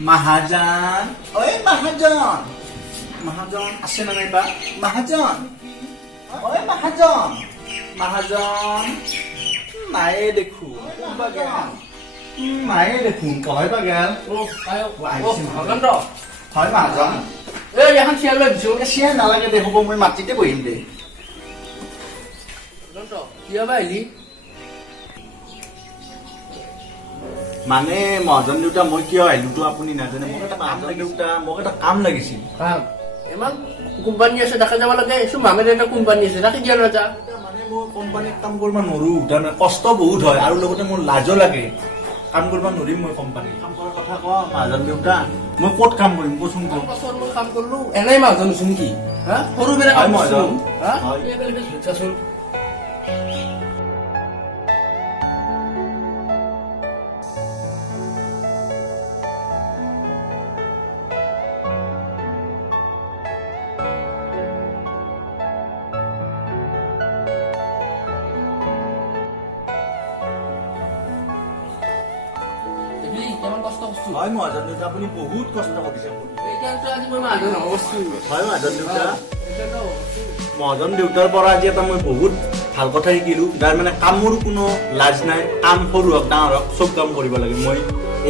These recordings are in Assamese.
Mahajan, oi Mahajan, Mahajan, আছে না নাইবা Mahajan, oi Mahajan, Mahajan, নাই দেখো কোনবা গেল নাই দেখো কয় বা গেল ও আয়ো ও ভাগন ৰ হয় Mahajan এই এখন চেয়াৰ লৈ দিছো চিয়া নালাগে দে হ'ব মই মাটিতে বহিম দে ভাগন ৰ কিয় বা আহিলি মানে মহাজন দেউতা মই কিয় আহিলোতো আপুনি নাজানে মোক এটা কাম দেউতা মোক এটা কাম লাগিছিল কাম ইমান কোম্পানী আছে দেখা যাব লাগে এসু মামেৰ এটা কোম্পানী আছে ৰাখি দিয়া ৰাজা মানে মই কোম্পানীত কাম কৰিব নোৱাৰো তাৰমানে কষ্ট বহুত হয় আৰু লগতে মোৰ লাজো লাগে কাম কৰিব নোৱাৰিম মই কোম্পানীত কাম কৰাৰ কথা কোৱা মহাজন দেউতা মই ক'ত কাম কৰিম কোচোন ক'ত বছৰ মই কাম কৰিলো এনেই মাজন হৈছো নেকি হা সৰু বেৰা কাম কৰিছো হা হয়। এইবেলে ধুইছাচোন কেমন কষ্ট কৰছো হয় মহাজন দেউতা আপুনি বহুত কষ্ট কৰিছে মোক এইখানটো আজি মই মাজন অবস্থা হয় মহাজন দেউতা মহাজন দেউতাৰ পৰা আজি এটা মই বহুত ভাল কথা শিকিলো যাৰ মানে কামৰ কোনো লাজ নাই কাম সৰু হওক ডাঙৰ হওক চব কাম কৰিব লাগে মই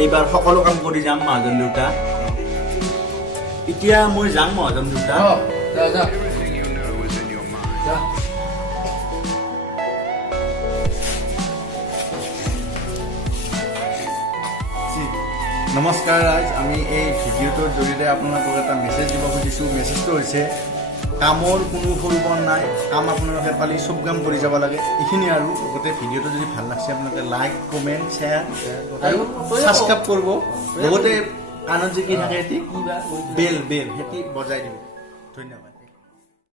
এইবাৰ সকলো কাম কৰি যাম মহাজন দেউতা এতিয়া মই যাম মহাজন দেউতা যা যা যা নমস্কাৰ ৰাজ আমি এই ভিডিঅ'টোৰ জৰিয়তে আপোনালোকক এটা মেছেজ দিব খুজিছোঁ মেছেজটো হৈছে কামৰ কোনো সৰুবৰ নাই কাম আপোনালোকে পালি চব কাম কৰি যাব লাগে এইখিনি আৰু লগতে ভিডিঅ'টো যদি ভাল লাগিছে আপোনালোকে লাইক কমেণ্ট শ্বেয়াৰ আৰু ছাবস্ক্ৰাইব কৰিব লগতে কাণত যে কি থাকে সেটি বেল বেল সেটি বজাই দিব ধন্যবাদ